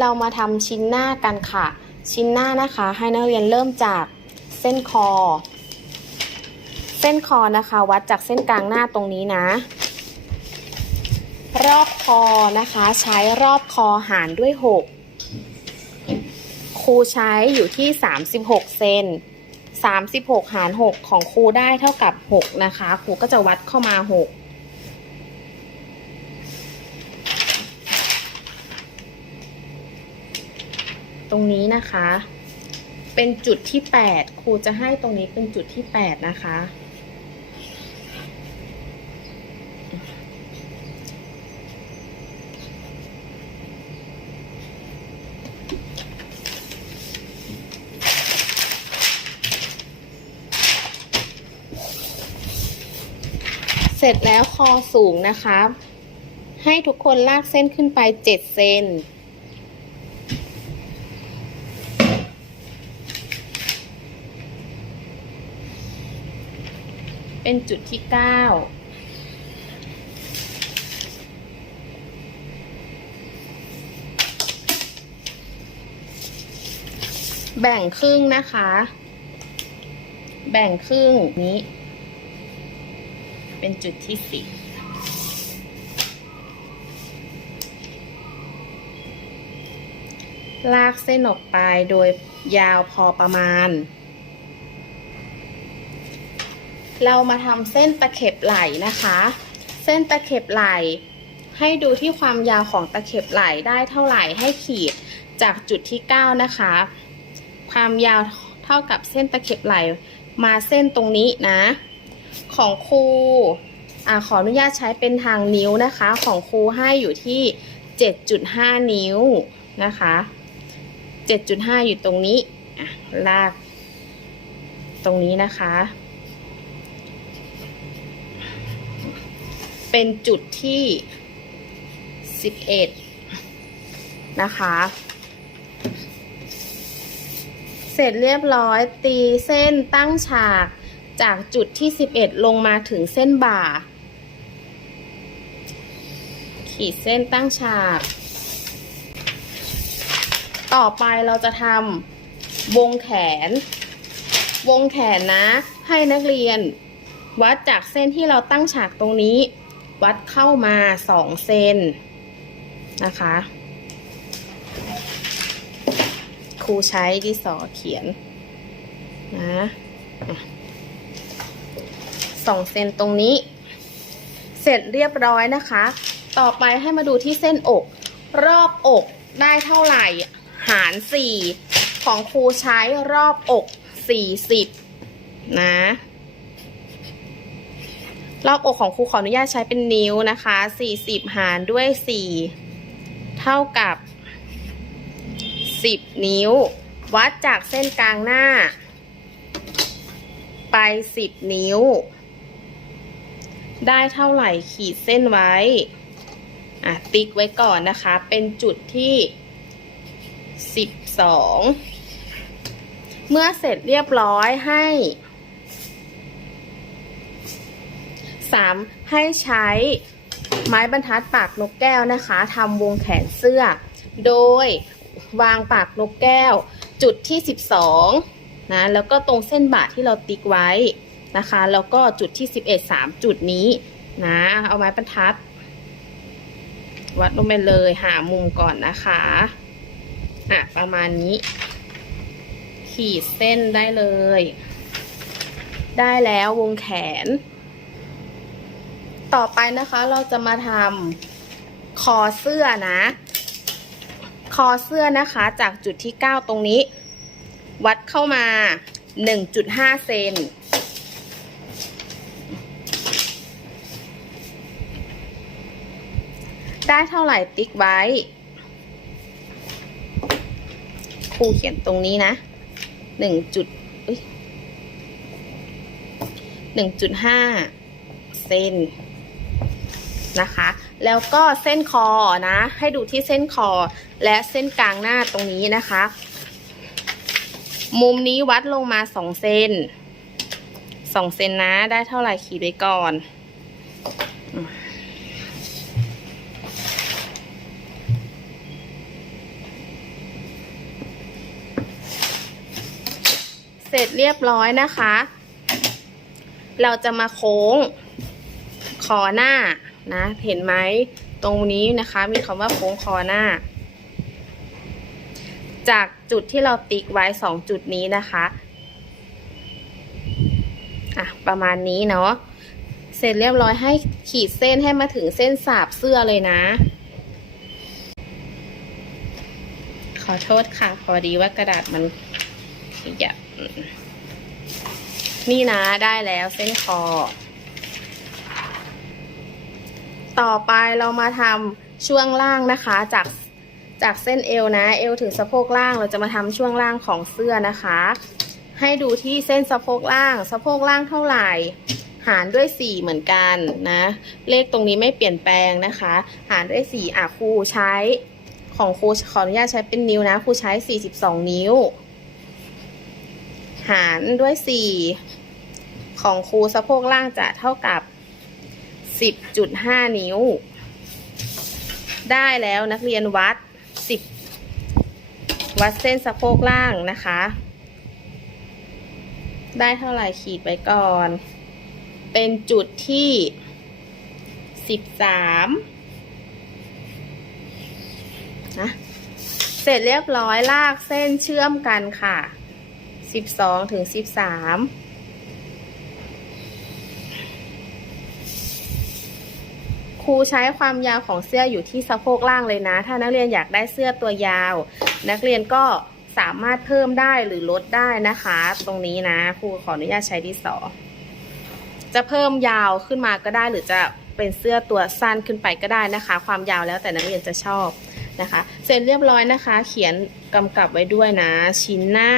เรามาทำชิ้นหน้ากันค่ะ ชิ้นหน้านะคะ ให้นักเรียนเริ่มจากเส้นคอ เส้นคอนะคะ วัดจากเส้นกลางหน้าตรงนี้นะ รอบคอนะคะ ใช้รอบคอหารด้วย 6 ครูใช้อยู่ที่ 36 เซน36 หาร 6 ของครูได้เท่ากับ 6 นะคะ ครูก็จะวัดเข้ามา 6 ตรงนี้นะคะ เป็นจุดที่8ครูจะให้ตรงนี้เป็นจุดที่8นะคะ เสร็จแล้วคอสูงนะคะ ให้ทุกคนลากเส้นขึ้นไป7เซน เป็นจุดที่9แบ่งครึ่งนะคะ แบ่งครึ่งนี้ เป็นจุดที่สี่ลากเส้นออกไปโดยยาวพอประมาณ เรามาทำเส้นตะเข็บไหล่นะคะ เส้นตะเข็บไหล่ให้ดูที่ความยาวของตะเข็บไหล่ได้เท่าไหร่ให้ขีดจากจุดที่ 9 นะคะ ความยาวเท่ากับเส้นตะเข็บไหล่มาเส้นตรงนี้นะ ของครูอขออนุญาตใช้เป็นทางนิ้วนะคะ ของครูให้อยู่ที่ 7.5 นิ้วนะคะ 7.5 อยู่ตรงนี้ลาก ตรงนี้นะคะ เป็นจุดที่11นะคะ เสร็จเรียบร้อยตีเส้นตั้งฉากจากจุดที่11ลงมาถึงเส้นบ่า ขีดเส้นตั้งฉาก ต่อไปเราจะทำวงแขน วงแขนนะให้นักเรียน วัดจากเส้นที่เราตั้งฉากตรงนี้ วัดเข้ามา2เซนนะคะ ครูใช้ดินสอเขียนนะสองเซนตรงนี้ เสร็จเรียบร้อยนะคะ ต่อไปให้มาดูที่เส้นอก รอบอกได้เท่าไหร่หาร4ของครูใช้รอบอก40นะ รอบอกของครูขออนุญาตใช้เป็นนิ้วนะคะ 40 หารด้วย 4 เท่ากับ 10 นิ้ว วัดจากเส้นกลางหน้า ไป 10 นิ้ว ได้เท่าไหร่ขีดเส้นไว้ อะ ติ๊กไว้ก่อนนะคะ เป็นจุดที่ 12 เมื่อเสร็จเรียบร้อยให้ 3. ให้ใช้ไม้บรรทัดปากนกแก้วนะคะทำวงแขนเสื้อ โดยวางปากนกแก้ว จุดที่ 12นะแล้วก็ตรงเส้นบาทที่เราติ๊กไว้นะคะ แล้วก็จุดที่ 11 3 จุดนี้นะเอาไม้บรรทัด วัดลงไปเลยหามุมก่อนนะคะอะประมาณนี้ ขีดเส้นได้เลย ได้แล้ววงแขน ต่อไปนะคะเราจะมาทำคอเสื้อนะ คอเสื้อนะคะจากจุดที่ 9 ตรงนี้ วัดเข้ามา 1.5 เซนได้เท่าไหร่ติ๊กไว้ครูเขียนตรงนี้นะ1จุด1.5เซน นะคะ แล้วก็เส้นคอนะ ให้ดูที่เส้นคอและเส้นกลางหน้าตรงนี้นะคะ มุมนี้วัดลงมาสองเซนสองเซนนะ ได้เท่าไหร่ขีดไว้ก่อนเสร็จเรียบร้อยนะคะ เราจะมาโค้ง ขอหน้า นะ เห็นไหมตรงนี้นะคะมีคำว่าโค้งคอหน้า จากจุดที่เราติ๊กไว้สองจุดนี้นะคะอะประมาณนี้เนาะเสร็จเรียบร้อยให้ขีดเส้นให้มาถึงเส้นสาบเสื้อเลยนะ ขอโทษค่ะพอดีว่ากระดาษมันขยับนี่นะได้แล้วเส้นคอ ต่อไปเรามาทำช่วงล่างนะคะ จากจากเส้นเอวนะ เอวถึงสะโพกล่างเราจะมาทำช่วงล่างของเสื้อนะคะ ให้ดูที่เส้นสะโพกล่าง สะโพกล่างเท่าไหร่หารด้วย 4 เหมือนกันนะ เลขตรงนี้ไม่เปลี่ยนแปลงนะคะ หารด้วย 4 อะครูใช้ของครูขออนุญาตใช้เป็นนิ้วนะครูใช้ 42 นิ้ว หารด้วย 4 ของครูสะโพกล่างจะเท่ากับ 10.5นิ้ว ได้แล้วนักเรียนวัด10วัดเส้นสะโพกล่างนะคะ ได้เท่าไหร่ขีดไว้ก่อน เป็นจุดที่13นะเสร็จเรียบร้อยลากเส้นเชื่อมกันค่ะ12ถึง13ค รูใช้ความยาวของเสื้ออยู่ที่สะโพกล่างเลยนะ ถ้านักเรียนอยากได้เสื้อตัวยาว นักเรียนก็สามารถเพิ่มได้หรือลดได้นะคะ ตรงนี้นะครูขออนุญาตใช้ดินสอ จะเพิ่มยาวขึ้นมาก็ได้ หรือจะเป็นเสื้อตัวสั้นขึ้นไปก็ได้นะคะ ความยาวแล้วแต่นักเรียนจะชอบนะคะ เสร็จเรียบร้อยนะคะ เขียนกำกับไว้ด้วยนะ ชิ้นหน้า